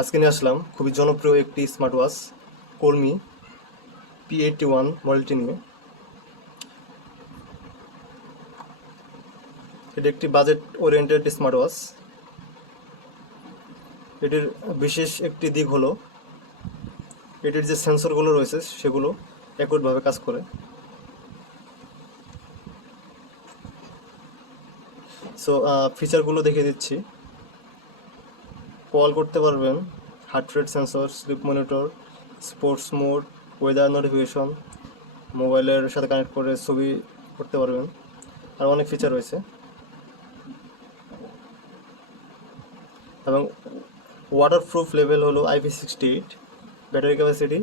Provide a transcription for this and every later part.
আজকে নিয়ে আসলাম খুবই জনপ্রিয় একটি smart watch Colmi P eighty one মডেলটি নিয়ে। এটি একটি বাজেট ওরিয়েন্টেড স্মার্ট ওয়াচ এটির বিশেষ একটি দিক হলো, এটির যে সেন্সরগুলো রয়েছে সেগুলো একটভাবে কাজ করে। সো ফিচারগুলো দেখিয়ে দিচ্ছি। কল করতে পারবেন। Heart rate sensor sleep monitor sports mode weather notification মোবাইলের সাথে কানেক্ট করে ছবি করতে পারবেন। আর অনেক ফিচার রয়েছে। এবং ওয়াটার প্রুফ লেভেল হলো IP sixty eight battery capacity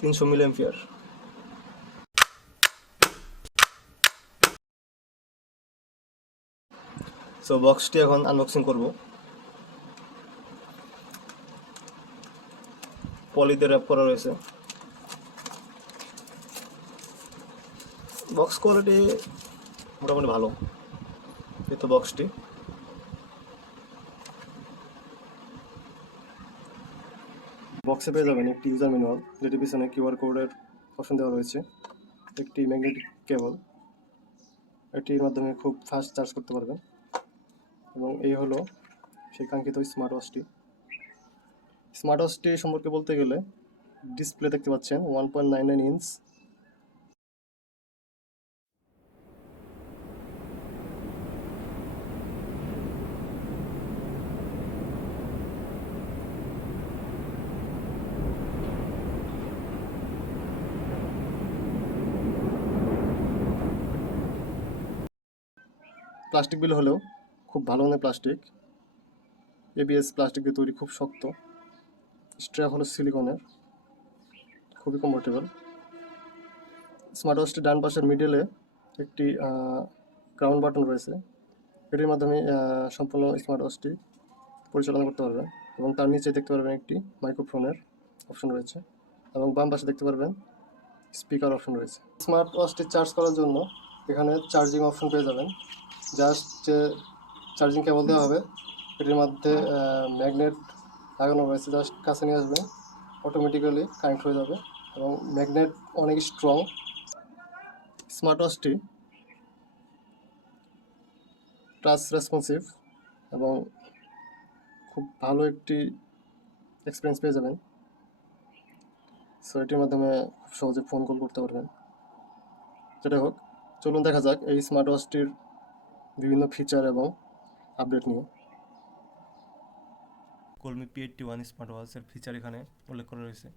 তিনশো মিলিয়াম্পিয়ার সো বক্সটি এখন আনবক্সিং করব। পলিতে র্যাপ করা রয়েছে। বক্স কোয়ালিটি মোটামুটি ভালো এই তো বক্সটি বক্সে পেয়ে যাবেন একটি ইউজার ম্যানুয়াল যেটি পিছনে কিউআর কোডের অপশন দেওয়া রয়েছে। একটি ম্যাগনেটিক কেবল এটির মাধ্যমে খুব ফাস্ট চার্জ করতে পারবেন। এবং এই হলো সেই কাঙ্ক্ষিত স্মার্ট ওয়াচটি স্মার্ট ওয়াচটি সম্পর্কে বলতে গেলে ডিসপ্লে দেখতে পাচ্ছেন one point nine nine inch plastic build হলেও খুব ভালো মানের প্লাস্টিক। এবিএস প্লাস্টিক দিয়ে তৈরি খুব শক্ত। স্ট্র্যাপ হলো সিলিকনের। খুবই কমফোর্টেবল স্মার্ট ওয়াচটির ডান পাশের মিডলে একটি গ্রাউন্ড বাটন রয়েছে। এটির মাধ্যমে সম্পূর্ণ স্মার্ট ওয়াচটি পরিচালনা করতে পারবেন এবং তার নিচে দেখতে পারবেন একটি মাইক্রোফোনের অপশন রয়েছে এবং বাম পাশে দেখতে পারবেন স্পিকার অপশন রয়েছে। স্মার্ট ওয়াচটি চার্জ করার জন্য এখানে চার্জিং অপশন পেয়ে যাবেন। জাস্ট যে চার্জিং কেবল দেওয়া হবে, এটির মধ্যে ম্যাগনেট লাগানো রয়েছে জাস্ট কাছে নিয়ে আসবে। অটোমেটিক্যালি কানেক্ট হয়ে যাবে এবং ম্যাগনেট অনেক স্ট্রং স্মার্ট ওয়াচটি টাচ রেসপন্সিভ এবং খুব ভালো একটি এক্সপিরিয়েন্স পেয়ে যাবেন। সো এটির মাধ্যমে খুব সহজে ফোন কল করতে পারবেন। যেটা হোক, চলুন দেখা যাক এই স্মার্ট ওয়াচটির বিভিন্ন ফিচার এবং আপডেট নিয়ে। Colmi P eighty one smart ওয়াচের feature এখানে উল্লেখ করা রয়েছে।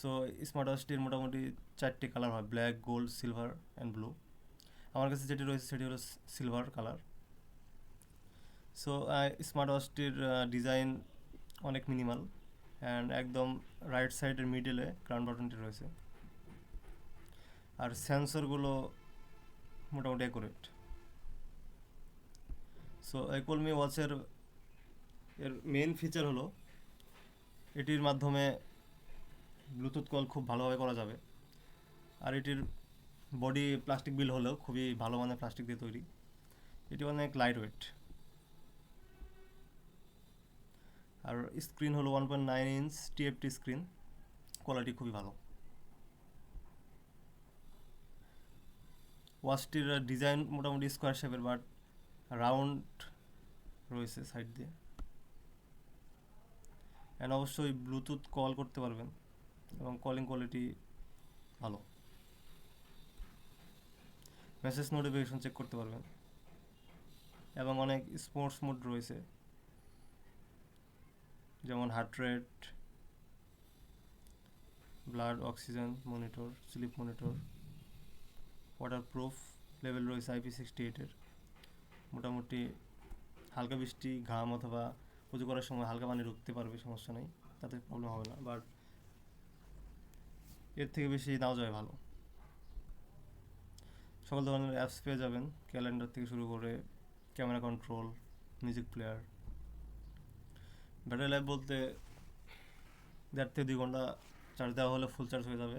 সো স্মার্ট ওয়াচটির মোটামুটি চারটি কালার হয় black gold silver and blue আমার কাছে যেটি রয়েছে সেটি হলো সিলভার কালার সো স্মার্ট ওয়াচটির ডিজাইন অনেক মিনিমাল অ্যান্ড একদম রাইট সাইডের মিডলে ক্রাউন বাটনটি রয়েছে। আর সেন্সরগুলো মোটামুটি অ্যাকুরেট সো এই কলমি ওয়াচের এর মেন ফিচার হলো, এটির মাধ্যমে ব্লুটুথ কল খুব ভালোভাবে করা যাবে। আর এটির বডি প্লাস্টিক বিল হলেও খুবই ভালো মানের প্লাস্টিক দিয়ে তৈরি। এটি অনেক লাইট ওয়েট আর স্ক্রিন হলো one point nine inch TFT screen quality খুবই ভালো। ওয়াচটির ডিজাইন মোটামুটি স্কোয়ার শেপের বাট রাউন্ড রয়েছে সাইড দিয়ে। অ্যান্ড অবশ্যই ব্লুটুথ কল করতে পারবেন। এবং কলিং কোয়ালিটি ভালো। মেসেজ নোটিফিকেশন চেক করতে পারবেন। এবং অনেক স্পোর্টস মোড রয়েছে। যেমন heart rate blood oxygen monitor sleep monitor waterproof level রয়েছে আইপি সিক্সটি এইটের মোটামুটি হালকা বৃষ্টি, ঘাম অথবা পুজো করার সময় হালকা পানি ঢুকতে পারবে, সমস্যা নেই, তাতে প্রবলেম হবে না। বাট এর থেকে বেশি নাও যায় ভালো। সকল ধরনের অ্যাপস পেয়ে যাবেন ক্যালেন্ডার থেকে শুরু করে camera control music player battery life বলতে দেড় থেকে দুই ঘণ্টা চার্জ দেওয়া হলে ফুল চার্জ হয়ে যাবে,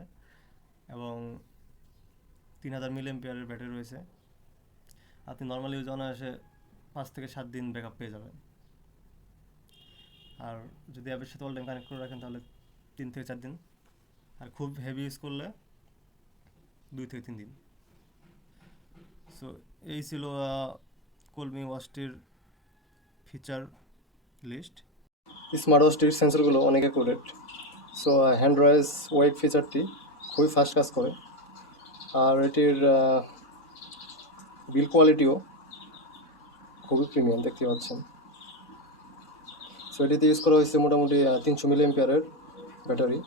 এবং তিন হাজার মিলি এম্পিয়ারের ব্যাটারি রয়েছে। আপনি নর্মালি ইউজ অনায়াসে পাঁচ থেকে সাত দিন ব্যাকআপ পেয়ে যাবেন। আর যদি অ্যাপের সাথে অল টাইম কানেক্ট করে রাখেন তাহলে তিন থেকে চার দিন। আর খুব হেভি ইউজ করলে দুই থেকে তিন দিন। সো এই ছিল কলমি ওয়াচটির ফিচার লিস্ট স্মার্ট ওয়াচটির সেন্সরগুলো অনেক accurate so hand raise wake ফিচারটি খুবই ফাস্ট কাজ করে। আর এটির বিল কোয়ালিটিও খুবই প্রিমিয়াম দেখতে পাচ্ছেন। সো এটিতে ইউজ করা হয়েছে মোটামুটি তিনশো মিলি এম্পিয়ারের ব্যাটারি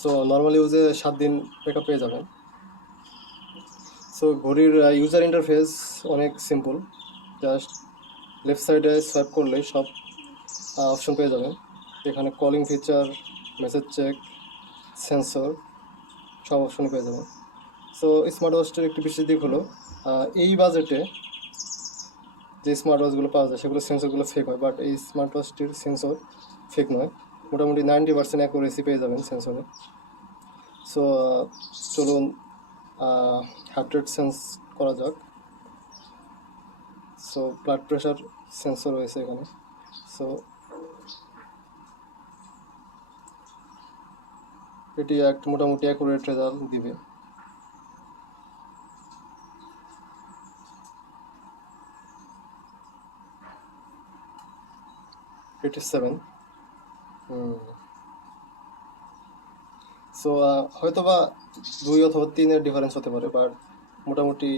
সো নর্মাল ইউজে সাত দিন ব্যাকআপ পেয়ে যাবেন। সো ঘড়ির ইউজার ইন্টারফেস অনেক সিম্পল জাস্ট লেফট সাইডে সোয়াইপ করলে সব অপশন পেয়ে যাবেন। এখানে calling feature message check sensor সব অপশন পেয়ে যাবেন। সো স্মার্ট ওয়াচটির একটি বিশেষ দিক হলো এই বাজেটে যে স্মার্ট ওয়াচগুলো পাওয়া যায়, সেগুলো সেন্সরগুলো ফেক হয় বাট এই স্মার্ট ওয়াচটির সেন্সর ফেক নয়। মোটামুটি নাইনটি পার্সেন্ট অ্যাকুরেসি পেয়ে যাবেন সেন্সরে সো চলুন হার্ট রেট সেন্স করা যাক। সো ব্লাড প্রেশার সেন্সর রয়েছে এখানে। সো এটি একটা মোটামুটি অ্যাকুরেট রেজাল্ট দিবে। এইটি সেভেন সো হয়তো বা দুই অথবা তিনের ডিফারেন্স হতে পারে বাট মোটামুটি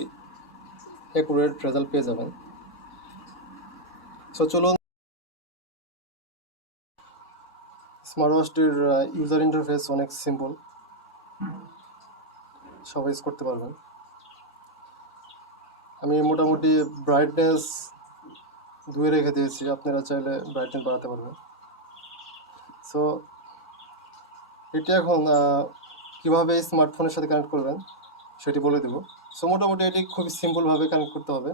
অ্যাকুরেট রেজাল্ট পেয়ে যাবেন। সো চলুন। স্মার্ট ওয়াচটির ইউজার ইন্টারফেস অনেক সিম্পল সবাই করতে পারবেন। আমি মোটামুটি ব্রাইটনেস দুয়ে রেখে দিয়েছি। আপনারা চাইলে ব্রাইটনেস বাড়াতে পারবেন। সো এটি এখন কীভাবে স্মার্টফোনের সাথে কানেক্ট করবেন, সেটি বলে দেব। সো মোটামুটি এটি খুবই সিম্পলভাবে কানেক্ট করতে হবে।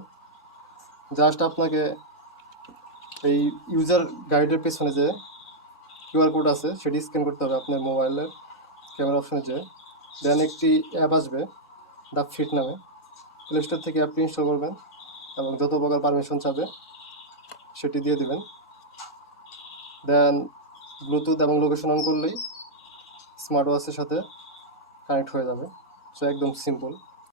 জাস্ট আপনাকে এই ইউজার গাইডের পেছনে যে কিউআর কোড আছে, সেটি স্ক্যান করতে হবে আপনার মোবাইলের ক্যামেরা অপশনে যে। দেন একটি অ্যাপ আসবে দ্য ফিট নামে। প্লে স্টোর থেকে অ্যাপটি ইনস্টল করবেন এবং যত প্রকার পারমিশন চাবে সেটি দিয়ে দেবেন। দেন ব্লুটুথ এবং লোকেশন অন করলেই স্মার্ট ওয়াচের সাথে কানেক্ট হয়ে যাবে। সো একদম সিম্পল